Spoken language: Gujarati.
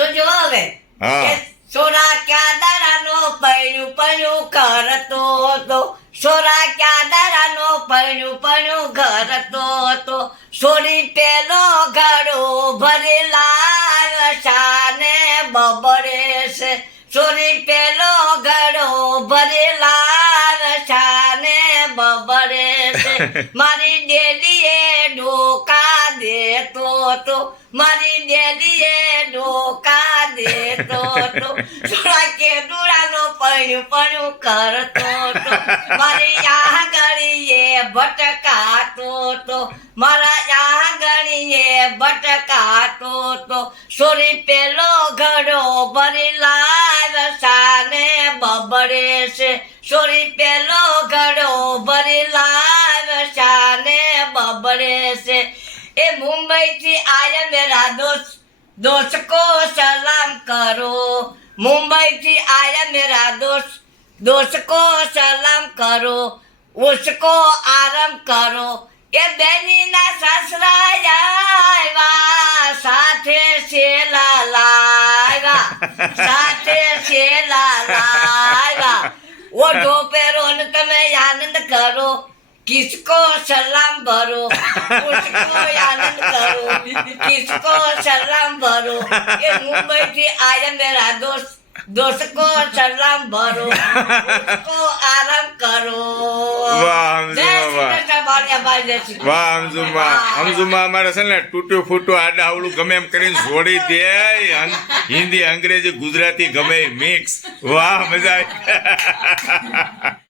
જોજો હવે હા. સોરા ક્યાં દાડાનો પૈણું કરતો હતો સોરા ક્યાં દાડાનો પૈણું કરતો હતો સોરી પેલો ઘડો ભરેલા શાને બબડે છે સોરી પેલો ઘડો ભરેલા શાને બબડે છે મારી ડેલીએ ડોકા દેતો હતો મારી ડેલીએ ડોકા દેતો હતો સોરા કેદુડાનો પૈણું કરતો હતો મારી આંગળીએ ભટકાતો હતો મારા આંગળીએ ભટકાતો હતો સોરી પેલો ઘડો ભરી લાવ શાને બબડે છે સોરી પેલો ઘડો ભરી લાવ શાને બબડે છે એ મુંબઈ થી આયા મેરા दोस्त को सलाम करो मुंबई થી आया मेरा दोस्त को सलाम करो उसको आराम करो એ બેનીના સસરા આવ્યા સાથે શેલા લાવ્યા સાથે શેલા લાવ્યા ઓઢો પહેરો ને તમે આનંદ કરો किसको सलाम भरो उसको आनंद करो किसको सलाम भरो ये मुंबई થી आया मेरा दोस्त को सलाम भरो उसको आराम करो વાહ સમજુમાં અમારે છે ને તૂટ્યું ફૂટું આડા આવડું ગમે એમ કરીને જોડી દે હિન્દી અંગ્રેજી ગુજરાતી ગમે મિક્સ વાહ મજા આવી